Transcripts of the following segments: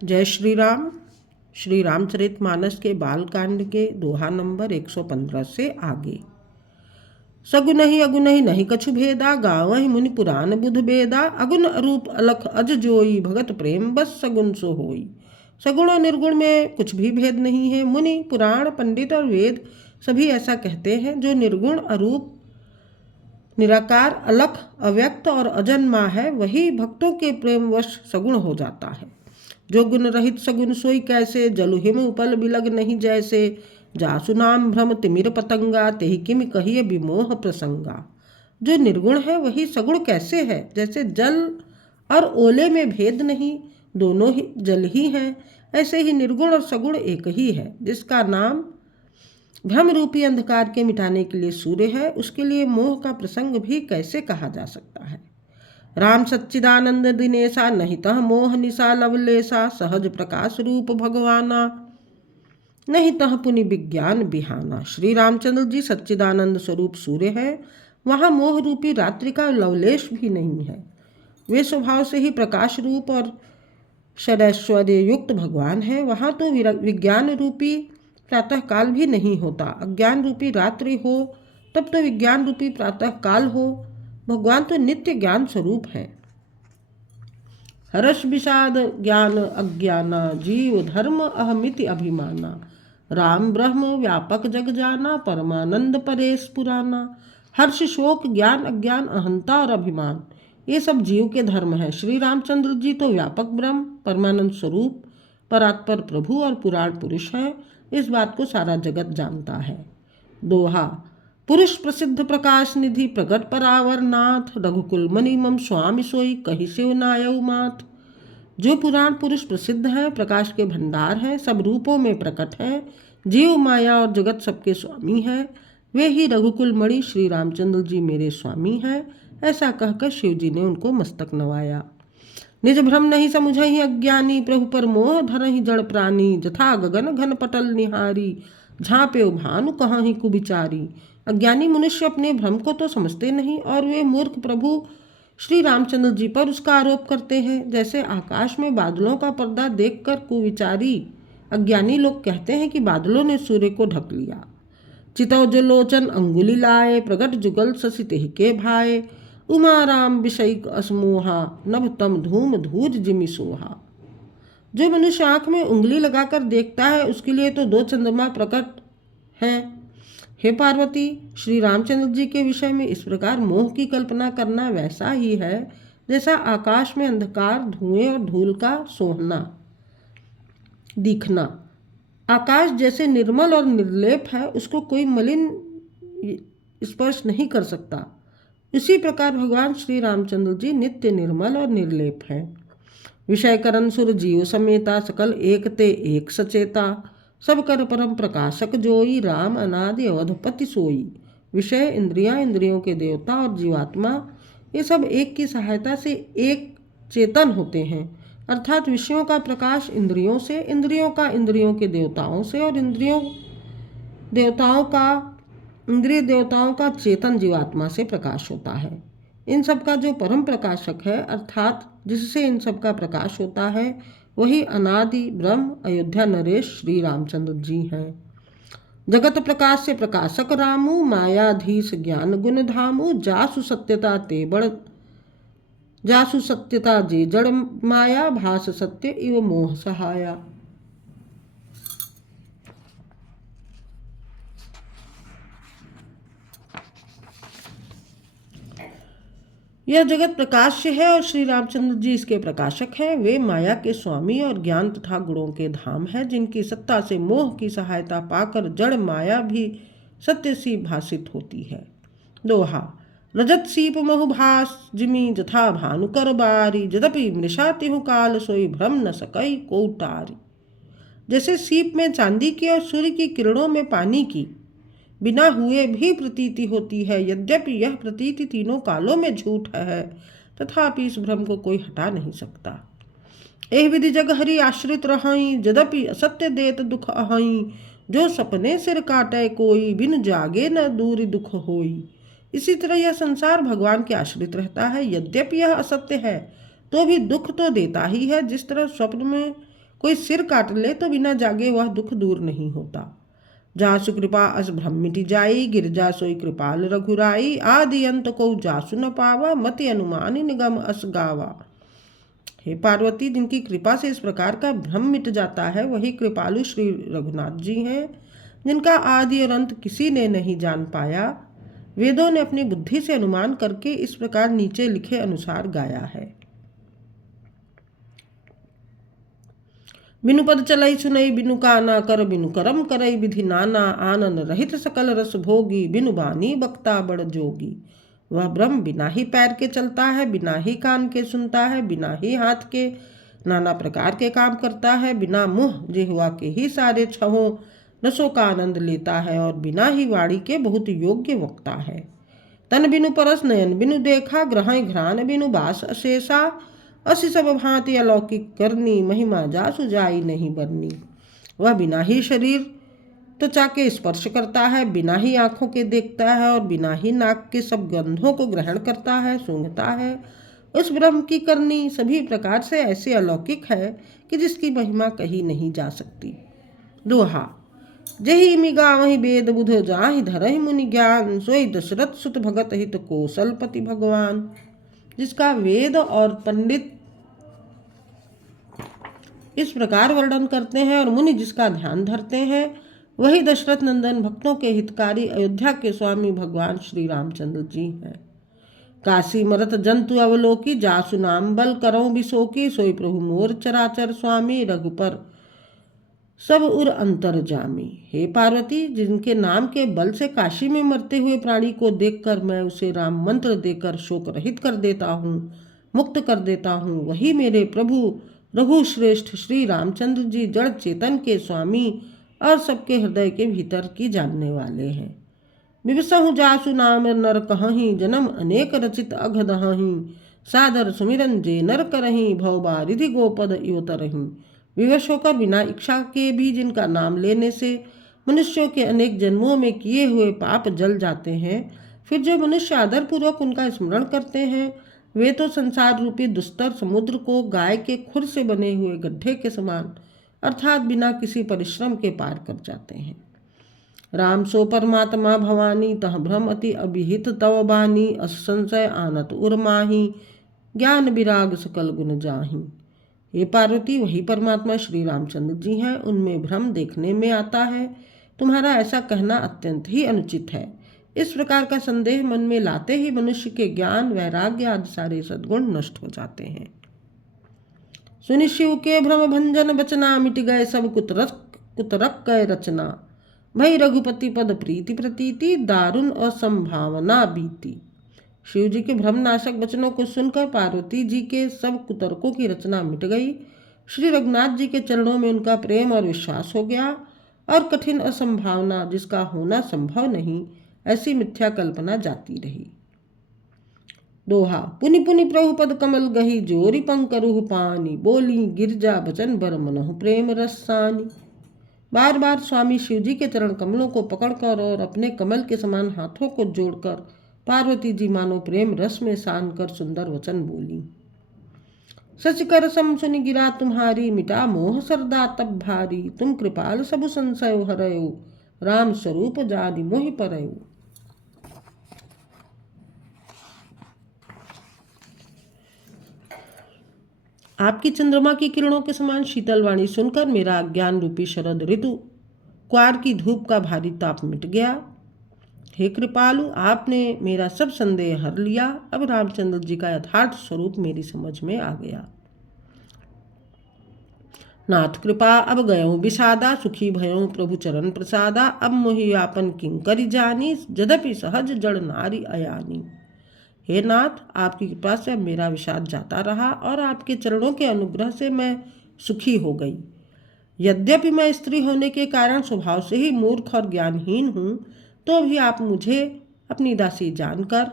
जय श्री राम। श्री रामचरितमानस के बालकांड के दोहा नंबर 115 से आगे। सगुनहि अगुनहि नहीं कछु भेदा, गावहि मुनि पुराण बुध बेदा। अगुन अरूप अलख अज जोई, भगत प्रेम बस सगुन सो होई। सगुण और निर्गुण में कुछ भी भेद नहीं है। मुनि पुराण पंडित और वेद सभी ऐसा कहते हैं। जो निर्गुण अरूप निराकार अलख अव्यक्त और अजन्मा है, वही भक्तों के प्रेमवश सगुण हो जाता है। जो गुण रहित सगुन सोई कैसे, जलु हिम उपल बिलग नहीं जैसे। जासु नाम भ्रम तिमिर पतंगा, तेहि किम कहिए विमोह प्रसंगा। जो निर्गुण है वही सगुण कैसे है, जैसे जल और ओले में भेद नहीं, दोनों ही जल ही हैं। ऐसे ही निर्गुण और सगुण एक ही है। जिसका नाम भ्रम रूपी अंधकार के मिटाने के लिए सूर्य है, उसके लिए मोह का प्रसंग भी कैसे कहा जा सकता है। राम सच्चिदानंद दिनेशा, नहीं तह मोह निशा लवलेशा। सहज प्रकाश रूप भगवाना, नहीं तह पुनि विज्ञान बिहाना। श्री रामचंद्र जी सच्चिदानंद स्वरूप सूर्य है, वहाँ मोह रूपी रात्रि का लवलेश भी नहीं है। वे स्वभाव से ही प्रकाश रूप और षडैश्वर्य युक्त भगवान है। वहाँ तो विज्ञान रूपी प्रातः काल भी नहीं होता। अज्ञान रूपी रात्रि हो तब तो विज्ञान रूपी प्रातः काल हो। भगवान तो नित्य ज्ञान स्वरूप है। हर्ष विषाद ज्ञान अज्ञाना, जीव धर्म अहमिति अभिमाना। राम ब्रह्म व्यापक जग जाना, परमानंद परेश पुराना। हर्ष शोक ज्ञान अज्ञान अहंता और अभिमान, ये सब जीव के धर्म है। श्री रामचंद्र जी तो व्यापक ब्रह्म, परमानंद स्वरूप, परात्पर प्रभु और पुराण पुरुष है। इस बात को सारा जगत जानता है। दोहा। पुरुष प्रसिद्ध प्रकाश निधि, प्रगट परावर नाथ। रघुकुल मणि मम स्वामी सोई, कहि शिव नायउ माथ। जो पुराण पुरुष प्रसिद्ध है, प्रकाश के भंडार हैं, सब रूपों में प्रकट है, जीव माया और जगत सबके स्वामी है, वे ही रघुकुल मणि श्री रामचंद्र जी मेरे स्वामी हैं। ऐसा कहकर शिव जी ने उनको मस्तक नवाया। निज भ्रम नहीं समुझहि अज्ञानी, प्रभु पर मोह धरहि जड़ प्राणी। जथा गगन घन पटल निहारी, झाँपे भानु कहाहि कुविचारी। अज्ञानी मनुष्य अपने भ्रम को तो समझते नहीं, और वे मूर्ख प्रभु श्री रामचंद्र जी पर उसका आरोप करते हैं। जैसे आकाश में बादलों का पर्दा देखकर कुविचारी अज्ञानी लोग कहते हैं कि बादलों ने सूर्य को ढक लिया। चितौ जो लोचन अंगुली लाए, प्रगट जुगल शशि तेहि के भाए। उमा राम विषयिक असमोहा, नभ तम धूम धूज जिमि सोहा। जो मनुष्य आंख में उंगली लगाकर देखता है, उसके लिए तो दो चंद्रमा प्रकट हैं। हे पार्वती, श्री रामचंद्र जी के विषय में इस प्रकार मोह की कल्पना करना वैसा ही है जैसा आकाश में अंधकार, धुएं और धूल का सोहना दिखना। आकाश जैसे निर्मल और निर्लेप है, उसको कोई मलिन स्पर्श नहीं कर सकता। इसी प्रकार भगवान श्री रामचंद्र जी नित्य निर्मल और निर्लेप हैं। विषय करन सुर जीव समेता, सकल एक ते एक सचेता। सब कर परम प्रकाशक जोई, राम अनादि अवधपति सोई। विषय इंद्रियां, इंद्रियों के देवता और जीवात्मा, ये सब एक की सहायता से एक चेतन होते हैं। अर्थात विषयों का प्रकाश इंद्रियों से, इंद्रियों का इंद्रियों के देवताओं से, और इंद्रिय देवताओं का चेतन जीवात्मा से प्रकाश होता है। इन सब का जो परम प्रकाशक है, अर्थात जिससे इन सब का प्रकाश होता है, वही अनादि ब्रह्म अयोध्या नरेश श्री रामचंद्र जी हैं। जगत प्रकाश से प्रकाशक रामू, मायाधीश ज्ञान गुण धामू। जासु सत्यता जे जड़ माया, भास सत्य इव मोह सहाया। यह जगत प्रकाश्य है और श्री रामचंद्र जी इसके प्रकाशक हैं। वे माया के स्वामी और ज्ञान तथा गुणों के धाम हैं, जिनकी सत्ता से मोह की सहायता पाकर जड़ माया भी सत्य सी भासित होती है। दोहा। रजत सीप महुभास जिमि, जथा भानु कर बारी। यद्यपि मृषा तिहु काल, सोई भ्रम न सकई को टारी। जैसे सीप में चांदी की और सूर्य की किरणों में पानी की बिना हुए भी प्रतीति होती है, यद्यपि यह प्रतीति तीनों कालों में झूठ है, तथापि इस भ्रम को कोई हटा नहीं सकता। एह विधि जग हरि आश्रित रहई, यद्यपि असत्य देत दुख अहई। जो सपने सिर काटे कोई, बिन जागे न दूर दुख होई। इसी तरह यह संसार भगवान के आश्रित रहता है, यद्यपि यह असत्य है तो भी दुख तो देता ही है। जिस तरह स्वप्न में कोई सिर काट ले तो बिना जागे वह दुख दूर नहीं होता। जहाँ सुकृपा अस भ्रम मिटि जाई, गिरजा सोई कृपाल रघुराई, आदि अंत को जासु न पावा, मति अनुमान निगम अस गावा। हे पार्वती, जिनकी कृपा से इस प्रकार का भ्रम मिट जाता है वही कृपालु श्री रघुनाथ जी हैं, जिनका आदि और अंत किसी ने नहीं जान पाया। वेदों ने अपनी बुद्धि से अनुमान करके इस प्रकार नीचे लिखे अनुसार गाया है। बिनु पद चलई सुनई बिनु काना, कर बिनु करम करई विधि नाना, आनन रहित सकल रस भोगी, बिनु बानी बक्ता बड़ जोगी। वह ब्रह्म बिना ही पैर के चलता है, बिना ही कान के सुनता है, बिना ही हाथ के नाना प्रकार के काम करता है, बिना मुँह जिह्वा के ही सारे छहों रसों का आनंद लेता है, और बिना ही वाणी के बहुत योग्य वक्ता है। तन बिनु परस नयन बिनु देखा, ग्रह घ्राण बिनु बास अशेषा, असि सब भांति अलौकिक करनी, महिमा जासु जाई नहीं बरनी। वह बिना ही शरीर त्वचा के स्पर्श करता है, बिना ही आँखों के देखता है, और बिना ही नाक के सब गंधों को ग्रहण करता है, सूंघता है। उस ब्रह्म की करनी सभी प्रकार से ऐसे अलौकिक है कि जिसकी महिमा कही नहीं जा सकती। दोहा। जही मिगा वही वेद बुध, जाहि धरहि मुनि ज्ञान, सोई दशरथ सुत भगत हित कौशलपति भगवान। जिसका वेद और पंडित इस प्रकार वर्णन करते हैं और मुनि जिसका ध्यान धरते हैं, वही दशरथ नंदन भक्तों के हितकारी अयोध्या के स्वामी भगवान श्री रामचंद्र जी हैं। काशी मरत जंतु अवलोकी, जासु नाम बल करऊं बिसोकी, सोई प्रभु मोर चराचर स्वामी, रघुपर सब उर अंतर जामी। हे पार्वती, जिनके नाम के बल से काशी में मरते हुए प्राणी को देखकर मैं उसे राम मंत्र देकर शोक रहित कर देता हूँ, मुक्त कर देता हूँ, वही मेरे प्रभु रघुश्रेष्ठ श्री रामचंद्र जी जड़ चेतन के स्वामी और सबके हृदय के भीतर की जानने वाले हैं। विवसहु जासु नाम नर कहहीं, जन्म अनेक रचित अघदहहीं, सादर सुमिरन जे नर करहीं, भवबा रिधि गोपद इवतरहीं। विवश होकर बिना इच्छा के भी जिनका नाम लेने से मनुष्यों के अनेक जन्मों में किए हुए पाप जल जाते हैं, फिर जो मनुष्य आदरपूर्वक उनका स्मरण करते हैं, वे तो संसार रूपी दुस्तर समुद्र को गाय के खुर से बने हुए गड्ढे के समान अर्थात बिना किसी परिश्रम के पार कर जाते हैं। राम सो परमात्मा भवानी, तह भ्रम अति अभिहित तव बानी, असंशय आनत उर्माही, ज्ञान विराग सकल गुण जाही। ये पार्वती, वही परमात्मा श्री रामचंद्र जी हैं, उनमें भ्रम देखने में आता है। तुम्हारा ऐसा कहना अत्यंत ही अनुचित है। इस प्रकार का संदेह मन में लाते ही मनुष्य के ज्ञान, वैराग्य आदि सारे सद्गुण नष्ट हो जाते हैं। सुनि शिव के भ्रम भंजन बचना, मिट गए सब कुतरक कै रचना, भई रघुपति पद प्रीति प्रतीति, दारुण असंभावना बीती। शिव जी के भ्रमनाशक वचनों को सुनकर पार्वती जी के सब कुतर्कों की रचना मिट गई। श्री रघुनाथ जी के चरणों में उनका प्रेम और विश्वास हो गया, और कठिन असंभावना, जिसका होना संभव नहीं, ऐसी मिथ्या कल्पना जाती रही। दोहा। पुनि पुनि प्रभु पद कमल गही, जोरी पंकरुह पानी, बोली गिरजा बचन बर मनहु प्रेम रसानी। बार बार स्वामी शिवजी के चरण कमलों को पकड़कर और अपने कमल के समान हाथों को जोड़कर पार्वती जी मानो प्रेम रस में सान कर सुंदर वचन बोली। सच कर सम सुनि गिरा तुम्हारी, मिटा मोह सरदा तब भारी, तुम कृपाल सबु संशय हरयो, राम स्वरूप जानि मोहि परयो। आपकी चंद्रमा की किरणों के समान शीतल वाणी सुनकर मेरा अज्ञान रूपी शरद ऋतु क्वार की धूप का भारी ताप मिट गया। हे कृपालु, आपने मेरा सब संदेह हर लिया। अब रामचंद्र जी का यथार्थ स्वरूप मेरी समझ में आ गया। नाथ कृपा अब गयों विषादा, सुखी भयों प्रभु चरण प्रसादा, अब मोहि आपन किंकरि जानी, यद्यपि सहज जड़ नारी अयानी। हे नाथ, आपकी कृपा से अब मेरा विषाद जाता रहा और आपके चरणों के अनुग्रह से मैं सुखी हो गई। यद्यपि मैं स्त्री होने के कारण स्वभाव से ही मूर्ख और ज्ञानहीन हूँ, तो भी आप मुझे अपनी दासी जानकर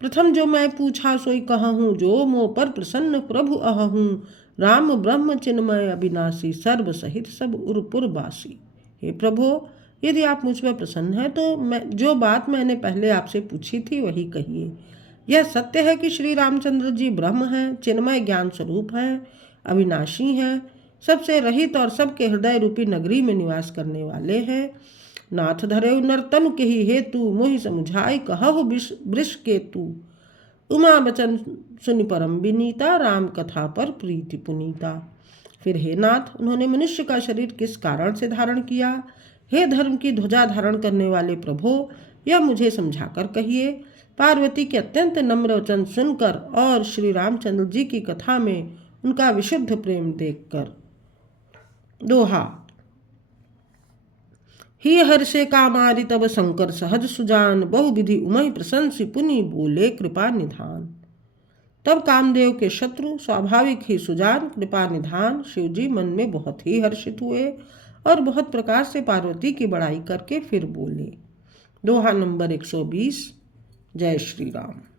प्रथम जो मैं पूछा सोई कहूँ, जो मोह पर प्रसन्न प्रभु अहूँ, राम ब्रह्म चिन्मय अविनाशी, सर्व सहित सब उरपुर बासी। हे प्रभु, यदि आप मुझ पर प्रसन्न हैं तो जो बात मैंने पहले आपसे पूछी थी वही कहिए। यह सत्य है कि श्री रामचंद्र जी ब्रह्म हैं, चिन्मय ज्ञान स्वरूप हैं, अविनाशी हैं, सबसे रहित और सबके हृदय रूपी नगरी में निवास करने वाले हैं। नाथ धरे नर्तन के ही हेतु मोहि समुझाई कहु वृष के तू। उमा बचन सुनि परम विनीता राम कथा पर प्रीति पुनीता। फिर हे नाथ, उन्होंने मनुष्य का शरीर किस कारण से धारण किया? हे धर्म की ध्वजा धारण करने वाले प्रभो, यह मुझे समझाकर कहिए। पार्वती के अत्यंत नम्र वचन सुनकर और श्री रामचंद्र जी की कथा में उनका विशुद्ध प्रेम देखकर। दोहा। ही हर्षे कामारि तब शंकर सहज सुजान, बहुविधि उमहि प्रशंसि पुनि बोले कृपा निधान। तब कामदेव के शत्रु स्वाभाविक ही सुजान कृपा निधान शिव जी मन में बहुत ही हर्षित हुए और बहुत प्रकार से पार्वती की बड़ाई करके फिर बोले। दोहा नंबर 120। जय श्री राम।